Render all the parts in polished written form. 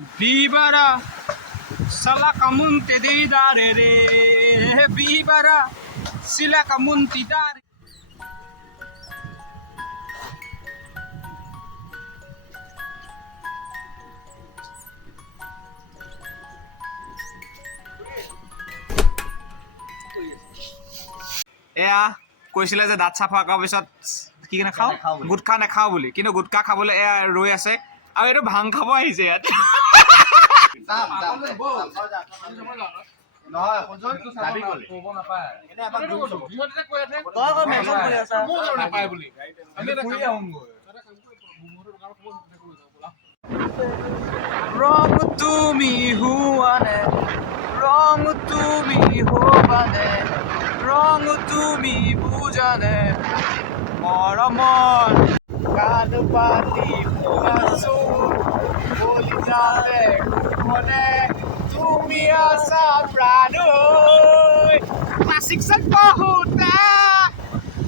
Vivara sala kamunte de dare re vivara sila kamunti dare এয়া কৈছিলে যে দাঁত চাফা কৰাৰ পিছত কি নাখাওঁ গুটখা নাখাওঁ বুলি কিন্তু গুটখা খাবলৈ এয়া ৰৈ আছে আৰু এইটো ভাং খাব আহিছে ইয়াত ৰং তুমি হুৱানে ৰং তুমি হবানে ৰং তুমি বুজানে মৰমৰ গান পাতি শুনাছো বলি যাবে মনে তুমি আছা প্ৰাণ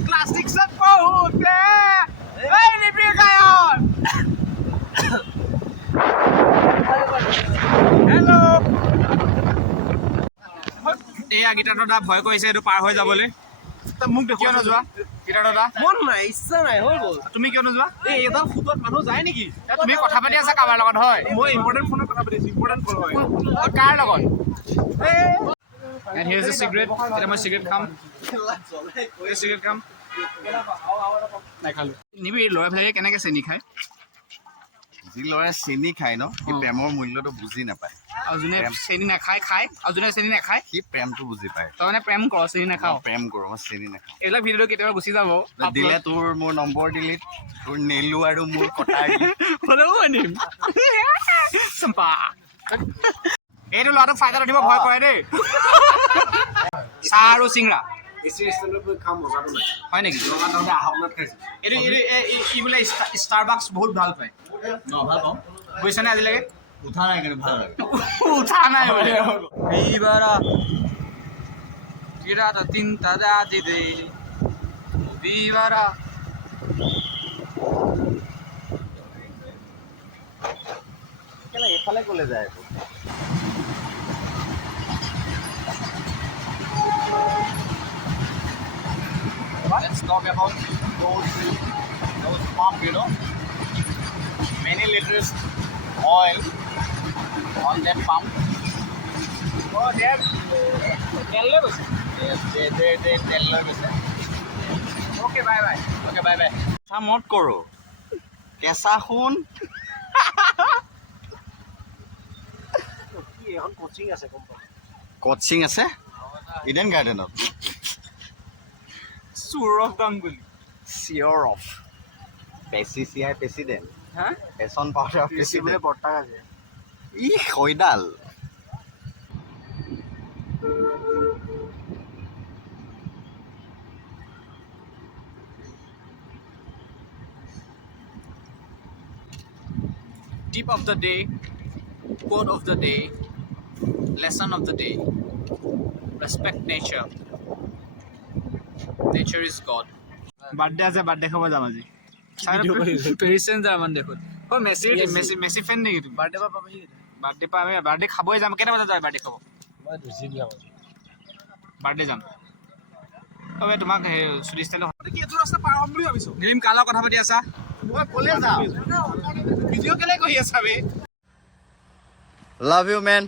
ক্লাছিকছত পঢ়োতে এই লিপি গায়ন হেল্ল' এয়া গীতা দাদা ভয় কৰিছে এইটো পাৰ হৈ যাবলৈ মোক কিয় নোযোৱা গীতা দাদা মন নাই ইচ্ছা নাই হৈ গ'ল তুমি কিয় নোযোৱা এই এডাল ফুটত মানুহ যায় নেকি তুমি কথা পাতি আছা কাৰোবাৰ লগত হয় মই ইম্পৰ্টেণ্ট ফোনত কথা পাতি আছো ইম্পৰ্টেণ্ট কল হয় কাৰ লগত and here's a cigarette এটা মই cigarette খাম cigarette খাম নাই খালো নিবি ল'ৰাবিলাকে কেনেকৈ চেনি খায় যি ল'ৰাই চেনি খায় ন সি প্ৰেমৰ মূল্যটো বুজি নাপায় আৰু যোনে চেনি নাখায় খায় আৰু যোনে চেনি নাখায় সি প্ৰেমটো বুজি পায় তই মানে প্ৰেম কৰ চেনি নাখাওঁ প্ৰেম কৰোঁ মই চেনি নাখাওঁ এইবিলাক ভিডিঅ' কেতিয়াবা গুচি যাব দিলে তোৰ মোৰ নম্বৰ দিলি তোৰ নেলু আৰু মোৰ কটাৰ হ'লেও আনিম চম্পা এইটো ল'ৰাটোক ফাইদাত দিব ভয় কৰে দেই চাহ আৰু চিংৰা হয় নেকি এইটো ই বোলে ষ্টাৰবাক্স বহুত ভাল পায় বুজিছানে আজিলৈকে উঠা নাই কিন্তু ভাল লাগে উঠা নাই বোলে Vivara tirata tinta dati dei Vivara কেলে এফালে ক'লে যায় Let's talk about those pump, you know. Many liters oil on that pump. Oh, they are tell us. They tell us. Okay, bye bye. Okay, bye bye. মত কৰোঁ কেঁচা সোণ coaching আছে Eden গাৰ্ডেনত Suraf Ganguly. চিয়ৰ অফ পেচিচিআই president হা পেচন পাউডাৰ প্ৰেচিডেণ্ট বৰ্তা আছে ই খৈডাল Tip of the day, quote of the day, lesson of the day. Respect nature. Nature is God. Birthday আছে birthday খাব যাম আজি পেৰিছ চেন জাৰ্মান দেখোন ও মেসি ফেন নেকি তুমি বাৰ্থডে পা পাবি বাৰ্থডে পা আমি বাৰ্থডে খাবই যাম কেটা বজাত যাই বাৰ্থডে খাব মই দুজিন যাম বাৰ্থডে যাম তবে তোমাক সুধি ষ্টাইল কি এটো ৰাস্তা পাৰ হ'ম বুলি ভাবিছো নিলিম কালৰ কথা পাতি আছা মই কলে যা ভিডিঅ' কেলে কহি আছা বে লাভ ইউ মেন